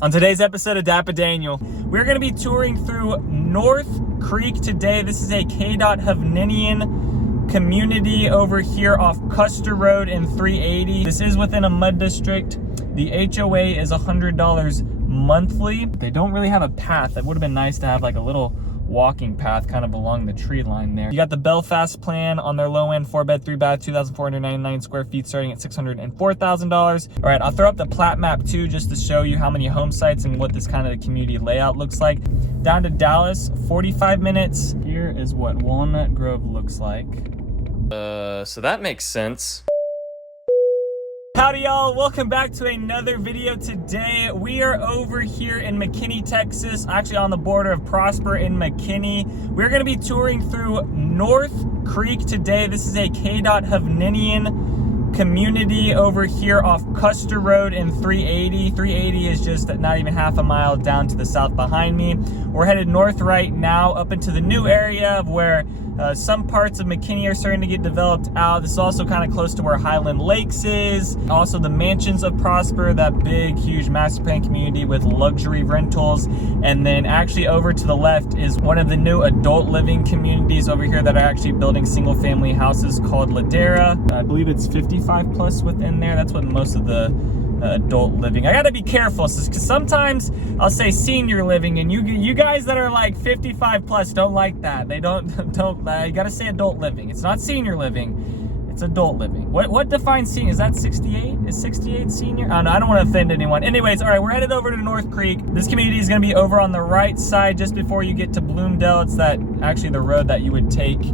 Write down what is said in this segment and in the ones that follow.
On today's episode of DAPA.DANIEL, we're going to be touring through North Creek today. This is a k.hovnanian community over here off Custer Road in 380. This is within a mud district. The HOA is $100 monthly. They don't really have a path. It would have been nice to have like a little walking path kind of along the tree line there. You got the Belfast plan on their low end, 4-bed, 3-bath, 2,499 square feet, starting at $604,000. All right, I'll throw up the plat map too, just to show you how many home sites and what this kind of community layout looks like. Down to Dallas, 45 minutes. Here is what Walnut Grove looks like. So that makes sense. Howdy y'all, welcome back to another video. Today we are over here in McKinney, Texas, actually on the border of Prosper and McKinney. We're going to be touring through North Creek today. This is a k.hovnanian community over here off Custer Road in 380. 380 is just not even half a mile down to the south behind me. We're headed north right now up into the new area of where some parts of McKinney are starting to get developed out. This is also kind of close to where Highland Lakes is. Also the Mansions of Prosper, that big, huge master plan community with luxury rentals. And then actually over to the left is one of the new adult living communities over here that are actually building single family houses called Ladera. I believe it's 55 plus within there. That's what most of the adult living. I gotta be careful because sometimes I'll say senior living and you guys that are like 55 plus don't like that. They don't you gotta say adult living. It's not senior living, it's adult living. What defines senior? Is that 68? Is 68 senior? I don't know, I don't want to offend anyone. Anyways, all right, we're headed over to North Creek. This community is gonna be over on the right side just before you get to Bloomdale. It's actually the road that you would take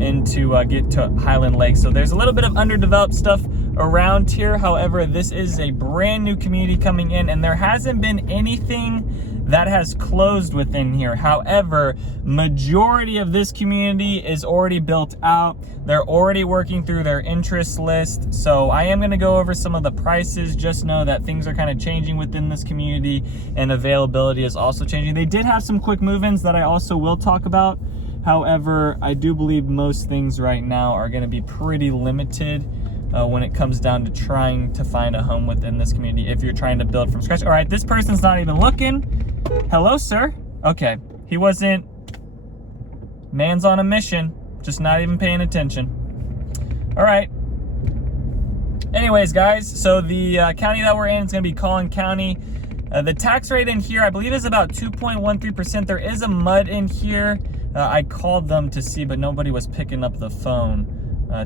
into get to Highland Lake. So there's a little bit of underdeveloped stuff around here. However, this is a brand new community coming in and there hasn't been anything that has closed within here. However, majority of this community is already built out. They're already working through their interest list. So I am gonna go over some of the prices. Just know that things are kind of changing within this community and availability is also changing. They did have some quick move-ins that I also will talk about. However, I do believe most things right now are going to be pretty limited when it comes down to trying to find a home within this community if you're trying to build from scratch. All right, this person's not even looking. Hello, sir. Okay, he wasn't. Man's on a mission, just not even paying attention. All right. Anyways, guys, so the county that we're in is going to be Collin County. The tax rate in here, I believe, is about 2.13%. There is a mud in here. I called them to see, but nobody was picking up the phone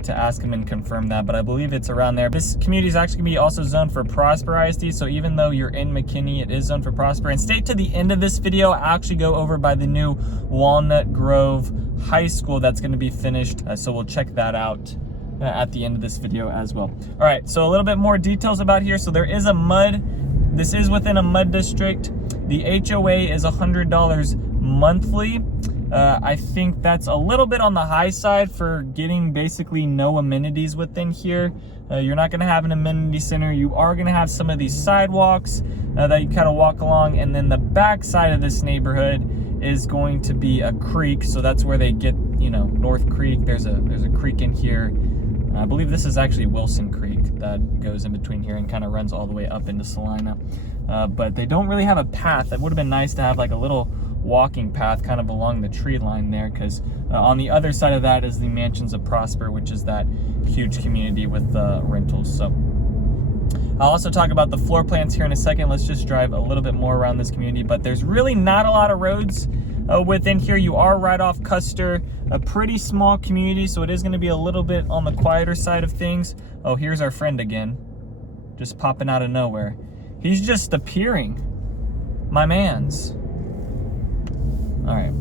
to ask them and confirm that, but I believe it's around there. This community is actually going to be also zoned for Prosper ISD, so even though you're in McKinney, it is zoned for Prosper. And stay to the end of this video. I'll actually go over by the new Walnut Grove High School that's going to be finished, so we'll check that out at the end of this video as well. All right, so a little bit more details about here. So there is a mud. This is within a mud district. The HOA is $100 monthly. I think that's a little bit on the high side for getting basically no amenities within here. You're not going to have an amenity center. You are going to have some of these sidewalks that you kind of walk along, and then the back side of this neighborhood is going to be a creek. So that's where they get, you know, North Creek. There's a creek in here. I believe this is actually Wilson Creek that goes in between here and kind of runs all the way up into Salina. But they don't really have a path. It would have been nice to have like a little walking path kind of along the tree line there, because on the other side of that is the Mansions of Prosper, which is that huge community with rentals. So I'll also talk about the floor plans here in a second. Let's just drive a little bit more around this community, but there's really not a lot of roads within here. You are right off Custer, a pretty small community, so it is going to be a little bit on the quieter side of things. Oh, here's our friend again, just popping out of nowhere. He's just appearing, my mans. All right,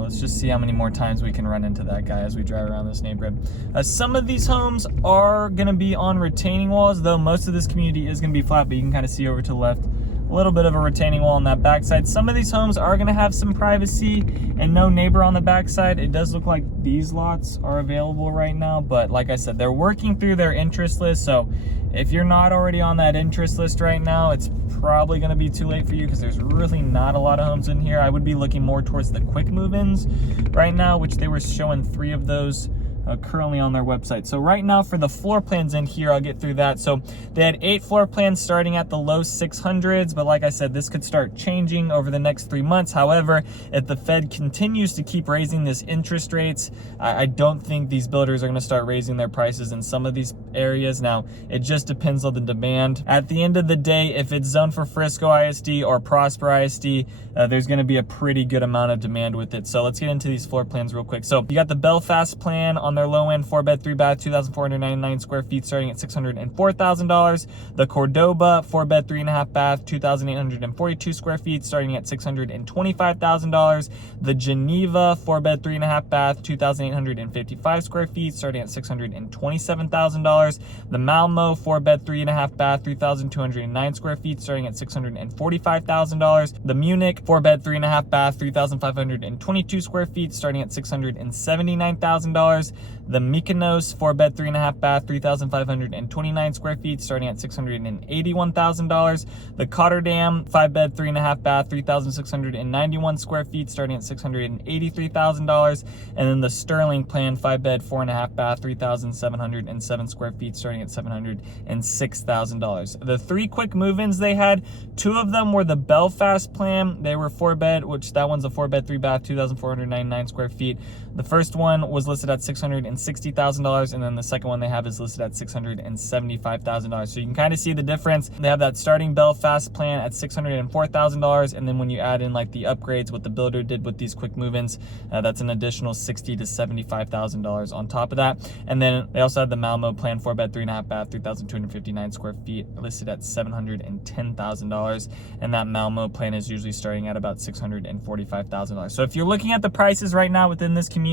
let's just see how many more times we can run into that guy as we drive around this neighborhood. Some of these homes are going to be on retaining walls, though most of this community is going to be flat, but you can kind of see over to the left a little bit of a retaining wall on that backside. Some of these homes are going to have some privacy and no neighbor on the backside. It does look like these lots are available right now, but like I said, they're working through their interest list. So if you're not already on that interest list right now, it's probably going to be too late for you because there's really not a lot of homes in here. I would be looking more towards the quick move-ins right now, which they were showing 3 of those currently on their website. So right now for the floor plans in here, I'll get through that. So they had 8 floor plans starting at the low 600s, but like I said, this could start changing over the next 3 months. However, if the Fed continues to keep raising this interest rates, I don't think these builders are going to start raising their prices in some of these areas. Now, it just depends on the demand. At the end of the day, if it's zoned for Frisco ISD or Prosper ISD, there's going to be a pretty good amount of demand with it. So let's get into these floor plans real quick. So you got the Belfast plan on their low end, 4-bed, 3-bath, 2,499 square feet, starting at $604,000. The Cordoba, 4-bed, 3.5-bath, 2,842 square feet, starting at $625,000. The Geneva, 4-bed, 3.5-bath, 2,855 square feet, starting at $627,000. The Malmo, 4-bed, 3.5-bath, 3,209 square feet, starting at $645,000. The Munich, 4-bed, 3.5-bath, 3,522 square feet, starting at $679,000. The Mykonos, 4-bed, 3.5-bath, 3,529 square feet, starting at $681,000. The Rotterdam, 5-bed, 3.5-bath, 3,691 square feet, starting at $683,000. And then the Sterling plan, 5-bed, 4.5-bath, 3,707 square feet, starting at $706,000. The 3 quick move-ins they had, 2 of them were the Belfast plan. They were 4-bed, which that one's a 4-bed, 3-bath, 2,499 square feet. The first one was listed at $660,000, and then the second one they have is listed at $675,000. So you can kind of see the difference. They have that starting Belfast plan at $604,000, and then when you add in like the upgrades, what the builder did with these quick move-ins, that's an additional $60,000 to $75,000 on top of that. And then they also had the Malmo plan, 4-bed, 3.5-bath, 3,259 square feet, listed at $710,000, and that Malmo plan is usually starting at about $645,000. So if you're looking at the prices right now within this community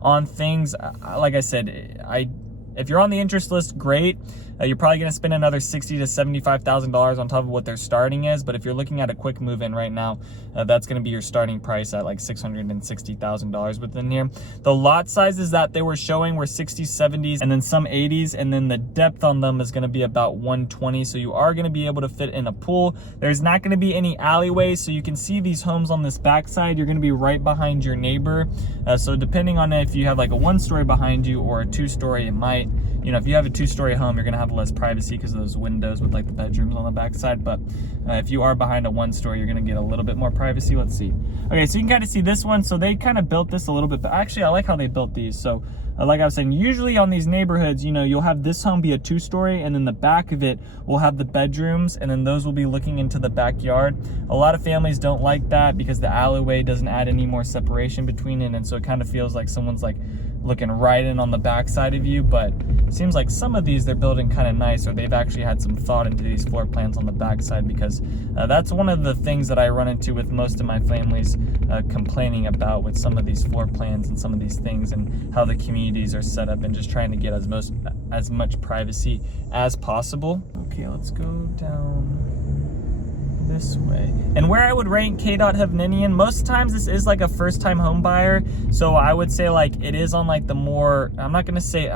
on things, like I said, if you're on the interest list, great. You're probably going to spend another $60,000 to $75,000 on top of what their starting is. But if you're looking at a quick move-in right now, that's going to be your starting price at like $660,000 within here. The lot sizes that they were showing were 60s, 70s, and then some 80s. And then the depth on them is going to be about 120. So you are going to be able to fit in a pool. There's not going to be any alleyways. So you can see these homes on this backside. You're going to be right behind your neighbor. So depending on if you have like a 1-story behind you or a 2-story, it might, you know, if you have a 2-story home, you're going to have less privacy because of those windows with like the bedrooms on the backside. But if you are behind a 1-story, you're going to get a little bit more privacy. Let's see. Okay, so you can kind of see this one. So they kind of built this a little bit, but actually I like how they built these. So like I was saying, usually on these neighborhoods, you know, you'll have this home be a 2-story, and then the back of it will have the bedrooms, and then those will be looking into the backyard. A lot of families don't like that because the alleyway doesn't add any more separation between it, and so it kind of feels like someone's like looking right in on the back side of you. But it seems like some of these they're building kind of nice, or they've actually had some thought into these floor plans on the back side, because that's one of the things that I run into with most of my families complaining about with some of these floor plans and some of these things and how the communities are set up, and just trying to get as much privacy as possible. Okay, let's go down this way. And where I would rank k.hovnanian, most times this is like a first-time home buyer, so I would say like it is on like the more, I'm not gonna say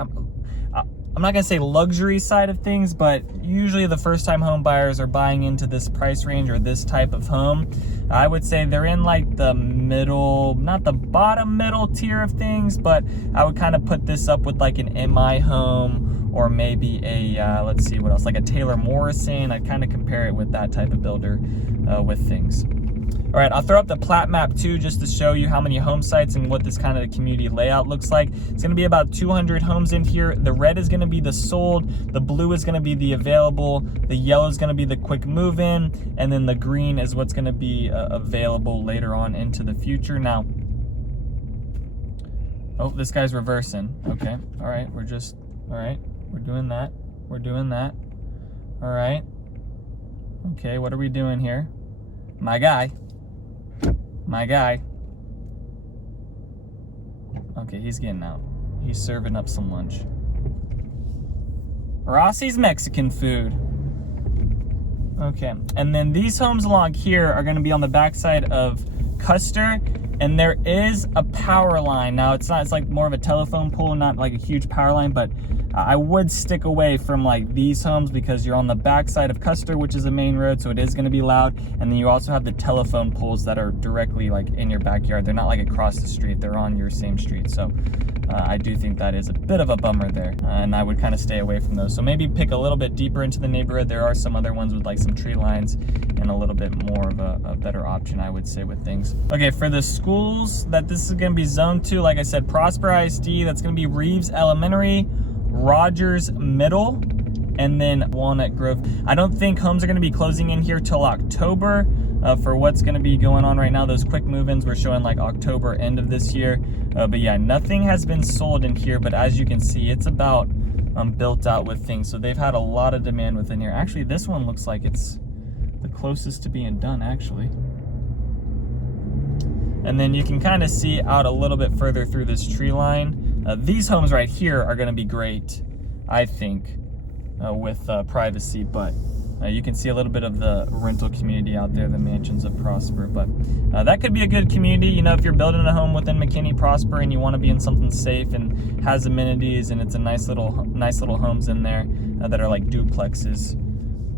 luxury side of things, but usually the first-time home buyers are buying into this price range or this type of home. I would say they're in like the middle, not the bottom middle tier of things, but I would kind of put this up with like an MI home, or maybe a, let's see what else, like a Taylor Morrison. I'd kind of compare it with that type of builder with things. All right, I'll throw up the plat map too, just to show you how many home sites and what this kind of community layout looks like. It's gonna be about 200 homes in here. The red is gonna be the sold, the blue is gonna be the available, the yellow is gonna be the quick move-in, and then the green is what's gonna be available later on into the future. Now, oh, this guy's reversing. Okay, all right, we're doing that. We're doing that. All right. Okay, what are we doing here? My guy. Okay, he's getting out. He's serving up some lunch. Rossi's Mexican food. Okay, and then these homes along here are going to be on the backside of Custer And there is a power line. Now it's like more of a telephone pole, not like a huge power line, but I would stick away from like these homes because you're on the backside of Custer, which is a main road, so it is going to be loud. And then you also have the telephone poles that are directly like in your backyard. They're not like across the street, they're on your same street. So I do think that is a bit of a bummer there, and I would kind of stay away from those. So maybe pick a little bit deeper into the neighborhood. There are some other ones with like some tree lines and a little bit more of a better option, I would say, with things. Okay, for the schools that this is going to be zoned to, like I said, Prosper ISD, that's going to be Reeves Elementary, Rogers Middle, and then Walnut Grove. I don't think homes are going to be closing in here till October for what's going to be going on right now. Those quick move-ins were showing like October, end of this year. But yeah, nothing has been sold in here, but as you can see, it's about built out with things. So they've had a lot of demand within here. Actually, this one looks like it's the closest to being done, actually. And then you can kind of see out a little bit further through this tree line. These homes right here are going to be great, I think, with privacy, but you can see a little bit of the rental community out there, the mansions of Prosper. But that could be a good community, you know, if you're building a home within McKinney Prosper and you want to be in something safe and has amenities, and it's a nice little homes in there that are like duplexes.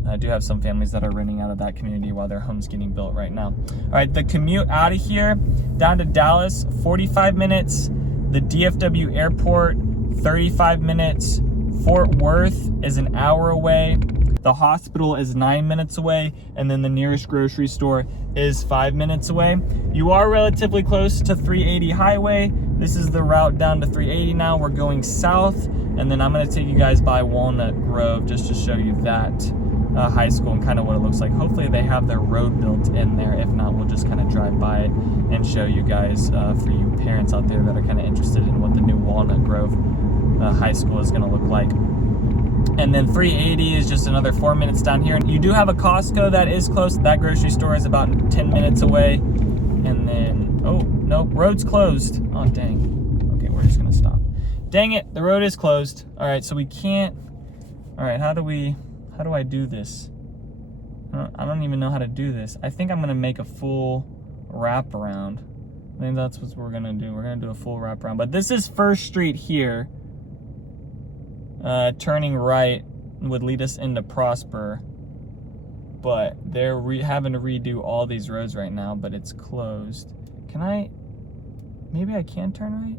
I do have some families that are renting out of that community while their home's getting built right now. All right, the commute out of here down to Dallas, 45 minutes. The DFW airport, 35 minutes. Fort Worth is an hour away. The hospital is 9 minutes away, and then the nearest grocery store is 5 minutes away. You are relatively close to 380 highway. This is the route down to 380 now. We're going south, and then I'm gonna take you guys by Walnut Grove just to show you that high school and kind of what it looks like. Hopefully they have their road built in there. If not, we'll just kind of drive by it and show you guys, for you parents out there that are kind of interested in what the new Walnut Grove high school is gonna look like. And then 380 is just another 4 minutes down here. You do have a Costco that is close. That grocery store is about 10 minutes away. And then, oh, nope, road's closed. Oh, dang. Okay, we're just gonna stop. Dang it, the road is closed. All right, so we can't, all right, how do I do this? I don't even know how to do this. I think I'm gonna make a full wraparound. I think that's what we're gonna do. We're gonna do a full wraparound. But this is First Street here. Turning right would lead us into Prosper, but they're having to redo all these roads right now, but it's closed. Can I, maybe I can turn right?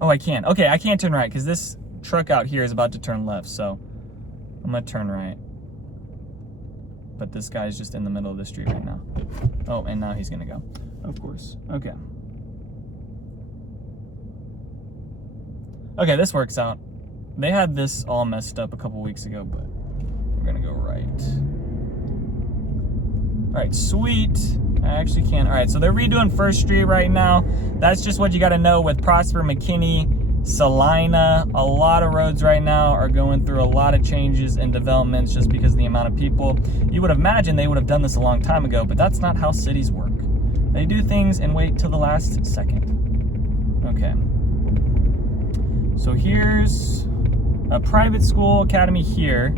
Oh, I can. Okay, I can't turn right because this truck out here is about to turn left, so I'm gonna turn right. But this guy's just in the middle of the street right now. Oh, and now he's gonna go, of course. Okay. Okay, this works out. They had this all messed up a couple weeks ago, but we're gonna go right. All right, sweet. I actually can. All right, so they're redoing First Street right now. That's just what you gotta know with Prosper, McKinney, Salina. A lot of roads right now are going through a lot of changes and developments just because of the amount of people. You would imagine they would have done this a long time ago, but that's not how cities work. They do things and wait till the last second. Okay. So here's a private school academy here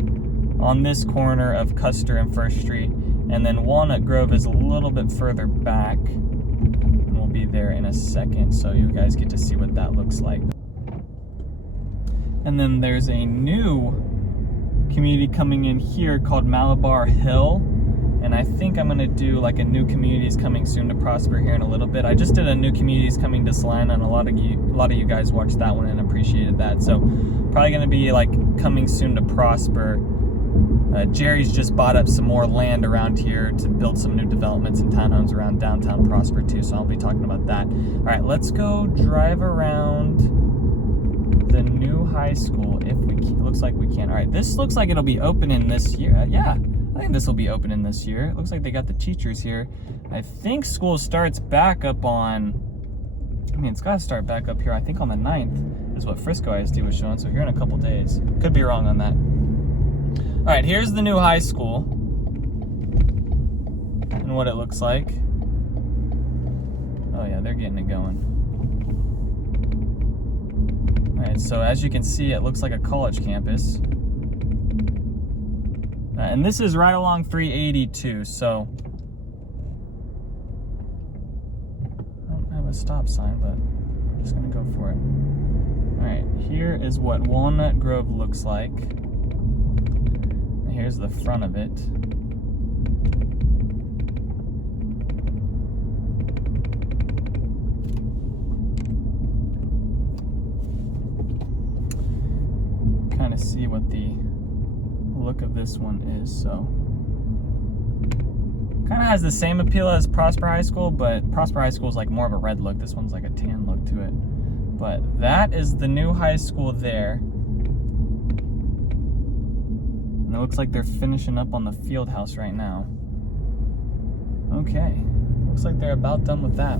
on this corner of Custer and First Street, and then Walnut Grove is a little bit further back, and we'll be there in a second so you guys get to see what that looks like. And then there's a new community coming in here called Malabar Hill, and I think I'm gonna do like a new communities coming soon to Prosper here in a little bit. I just did a new communities coming to Salina, and a lot of you guys watched that one and appreciated that. So probably gonna be like coming soon to Prosper. Jerry's just bought up some more land around here to build some new developments and townhomes around downtown Prosper too. So I'll be talking about that. All right, let's go drive around the new high school if we can. Looks like we can. All right, this looks like it'll be opening this year. Yeah. I think this will be opening this year. It looks like they got the teachers here. I think school starts back up on, I mean, it's got to start back up here, I think on the 9th is what Frisco ISD was showing, so here in a couple days. Could be wrong on that. All right, here's the new high school and what it looks like. Oh yeah, they're getting it going. All right, so as you can see, it looks like a college campus. And this is right along 382, so I don't have have a stop sign, but I'm just gonna go for it. All right, here is what Walnut Grove looks like. And here's the front of it. Kind of see what the look of this one is, so kind of has the same appeal as Prosper High School, but Prosper High School is like more of a red look. This one's like a tan look to it. But that is the new high school there. And it looks like they're finishing up on the field house right now. Okay, looks like they're about done with that.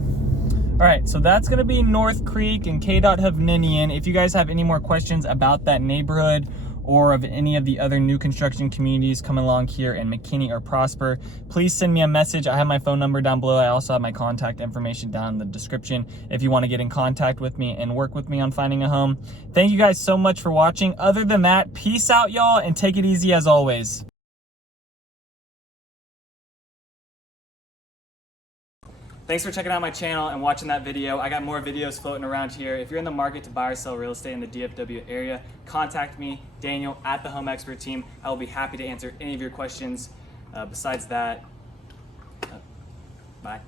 All right, so that's gonna be North Creek and k.hovnanian. If you guys have any more questions about that neighborhood or of any of the other new construction communities coming along here in McKinney or Prosper, please send me a message. I have my phone number down below. I also have my contact information down in the description if you want to get in contact with me and work with me on finding a home. Thank you guys so much for watching. Other than that, peace out, y'all, and take it easy as always. Thanks for checking out my channel and watching that video. I got more videos floating around here. If you're in the market to buy or sell real estate in the DFW area, contact me, Daniel, at the Home Expert Team. I will be happy to answer any of your questions. Besides that, bye.